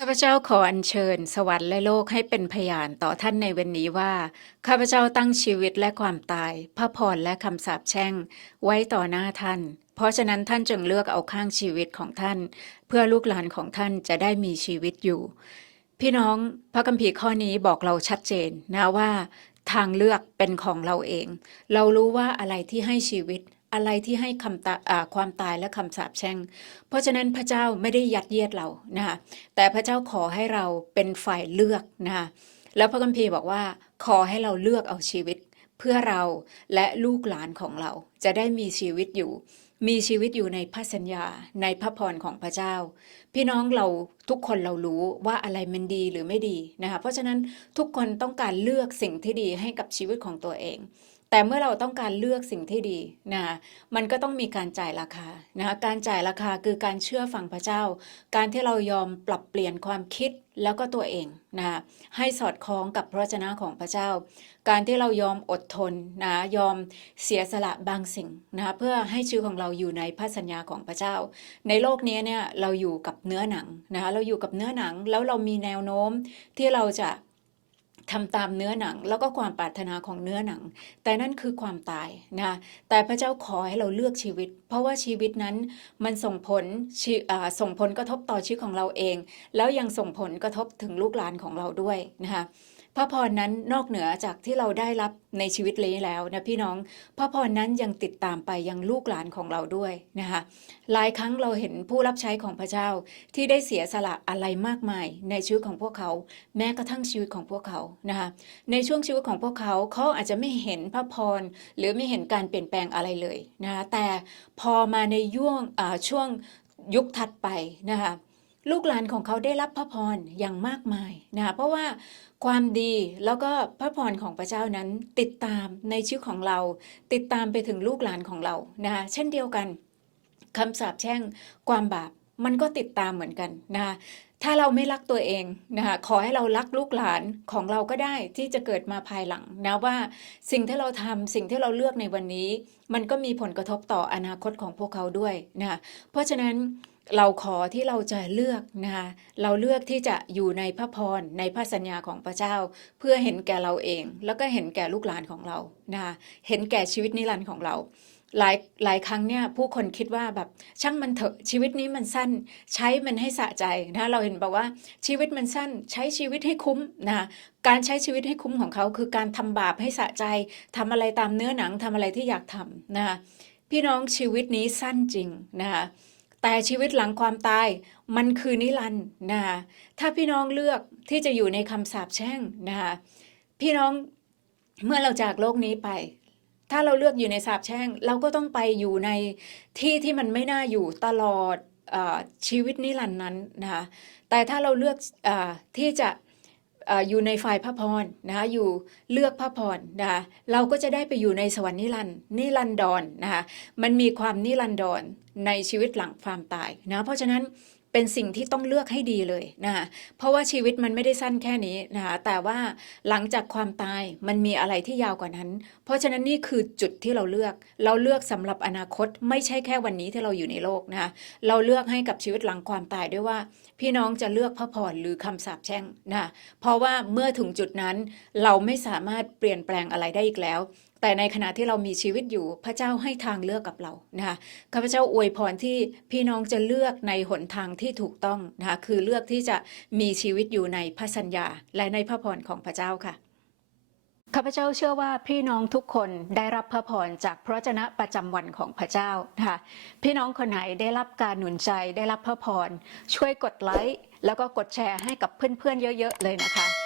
ข้าพเจ้าขออัญเชิญ สวรรค์และโลกให้เป็นพยานต่อท่านในวันนี้ว่า ข้าพเจ้าตั้งชีวิตและความตาย พระพรและคำสาปแช่ง ไว้ต่อหน้าท่าน เพราะฉะนั้นท่านจงเลือกเอาข้างชีวิตของท่าน เพื่อลูกหลานของท่านจะได้มีชีวิตอยู่ พี่น้องพระคัมภีร์ข้อนี้บอกเราชัดเจนนะว่า ทางเลือกเป็นของเราเอง เรารู้ว่าอะไรที่ให้ชีวิต อะไรที่ให้คำตาความตายและคำสาปแช่ง เพราะฉะนั้นพระเจ้าไม่ได้ยัดเยียดเรานะคะแต่พระเจ้าขอให้เราเป็นฝ่ายเลือกนะคะแล้วพระคัมภีร์บอกว่า ขอให้เราเลือกเอาชีวิต เพื่อเราและลูกหลานของเรา จะได้มีชีวิตอยู่ มีชีวิตอยู่ในพระสัญญาในพระพรของพระเจ้า พี่น้องเราทุกคนเรารู้ว่าอะไรมันดีหรือไม่ดีนะคะเพราะฉะนั้นทุกคนต้องการเลือกสิ่งที่ดีให้กับชีวิตของตัวเอง แต่เมื่อเราต้องการเลือกสิ่งที่ดีนะคะมันก็ต้องมีการจ่ายราคานะคะการจ่ายราคาคือการเชื่อฟังพระเจ้า การที่เรายอมปรับเปลี่ยนความคิดแล้วก็ตัวเองนะคะให้สอดคล้องกับพระวจนะของพระเจ้า การที่เรายอมอดทนนะยอมเสียสละบางสิ่งนะคะเพื่อให้ชีวิตของเราอยู่ในพระสัญญาของพระเจ้า ในโลกนี้เนี่ยเราอยู่กับเนื้อหนังนะคะเราอยู่กับเนื้อหนังแล้วเรามีแนวโน้มที่เราจะ ทำตามเนื้อหนังแล้วก็ความปรารถนาของเนื้อหนัง แต่นั่นคือความตายนะแต่พระเจ้าขอให้เราเลือกชีวิต เพราะว่าชีวิตนั้นมันส่งผลส่งผลกระทบต่อชีวิตของเราเอง แล้วยังส่งผลกระทบถึงลูกหลานของเราด้วยนะคะ พระพรนั้นนอกเหนือจากที่เราได้รับในชีวิตนี้แล้วนะพี่น้อง พระพรนั้นยังติดตามไปยังลูกหลานของเราด้วยนะคะหลายครั้งเราเห็นผู้รับใช้ของพระเจ้าที่ได้เสียสละอะไรมากมาย ในชีวิตของพวกเขา แม้กระทั่งชีวิตของพวกเขานะคะในช่วงชีวิตของพวกเขาเขาอาจจะไม่เห็นพระพรหรือไม่เห็นการเปลี่ยนแปลงอะไรเลยนะคะแต่พอมาในย่วงช่วงยุคถัดไปนะคะ ลูกหลานของเขาได้รับพระพรอย่างมากมายนะคะเพราะว่าความดีแล้วก็พระพรของพระเจ้านั้นติดตามในชีวิตของเรา ติดตามไปถึงลูกหลานของเรานะคะเช่นเดียวกันคำสาปแช่งความบาปมันก็ติดตามเหมือนกันนะคะถ้าเราไม่รักตัวเองนะคะขอให้เรารักลูกหลานของเราก็ได้ที่จะเกิดมาภายหลังนะว่าสิ่งที่เราทำสิ่งที่เราเลือกในวันนี้ มันก็มีผลกระทบต่ออนาคตของพวกเขาด้วยนะคะเพราะฉะนั้น เราขอที่เราจะเลือกนะคะเราเลือกที่จะอยู่ในพระพรในพระสัญญาของพระเจ้า เพื่อเห็นแก่เราเอง แล้วก็เห็นแก่ลูกหลานของเรานะคะเห็นแก่ชีวิตนิรันดร์ของเราหลายหลายครั้งเนี่ยผู้คนคิดว่าแบบช่างมันเถอะชีวิตนี้มันสั้น ใช้มันให้สะใจนะเราเห็นบอกว่าชีวิตมันสั้นใช้ชีวิตให้คุ้มนะการใช้ชีวิตให้คุ้มของเขาคือการทำบาปให้สะใจทำอะไรตามเนื้อหนังทำอะไรที่อยากทำนะคะพี่น้องชีวิตนี้สั้นจริงนะคะ แต่ชีวิตหลังความตายมันคือนิรันดร์นะคะถ้าพี่น้องเลือกที่จะอยู่ในคำสาปแช่งนะคะพี่น้องเมื่อเราจากโลกนี้ไป ถ้าเราเลือกอยู่ในสาปแช่ง เราก็ต้องไปอยู่ในที่ที่มันไม่น่าอยู่ตลอดอชีวิตนิรันดร์นั้นนะคะแต่ถ้าเราเลือกอที่จะ อยู่ในฝ่ายพระพรนะคะอยู่เลือกพระพรนะคะเราก็จะได้ไปอยู่ในสวรรค์นิรันดร์นิรันดรนะคะมันมีความนิรันดรในชีวิตหลังความตายนะเพราะฉะนั้น เป็นสิ่งที่ต้องเลือกให้ดีเลยนะคะเพราะว่าชีวิตมันไม่ได้สั้นแค่นี้นะคะแต่ว่าหลังจากความตายมันมีอะไรที่ยาวกว่านั้น เพราะฉะนั้นนี่คือจุดที่เราเลือก เราเลือกสำหรับอนาคตไม่ใช่แค่วันนี้ที่เราอยู่ในโลกนะคะเราเลือกให้กับชีวิตหลังความตายด้วยว่า พี่น้องจะเลือกพระพรหรือคำสาปแช่งนะเพราะว่าเมื่อถึงจุดนั้นเราไม่สามารถเปลี่ยนแปลงอะไรได้อีกแล้ว แต่ในขณะที่เรามีชีวิตอยู่พระเจ้าให้ทางเลือกกับเรานะคะข้าพเจ้าอวยพรที่พี่น้องจะเลือกในหนทางที่ถูกต้องนะคะคือเลือกที่จะมีชีวิตอยู่ในพระสัญญา และในพระพรของพระเจ้าค่ะข้าพเจ้าเชื่อว่าพี่น้องทุกคนได้รับพระพรจากพระวจนะประจำวันของพระเจ้านะคะพี่น้องคนไหนได้รับการหนุนใจได้รับพระพรช่วยกดไลค์แล้วก็กดแชร์ให้กับเพื่อนๆเยอะ ๆ เลยนะคะ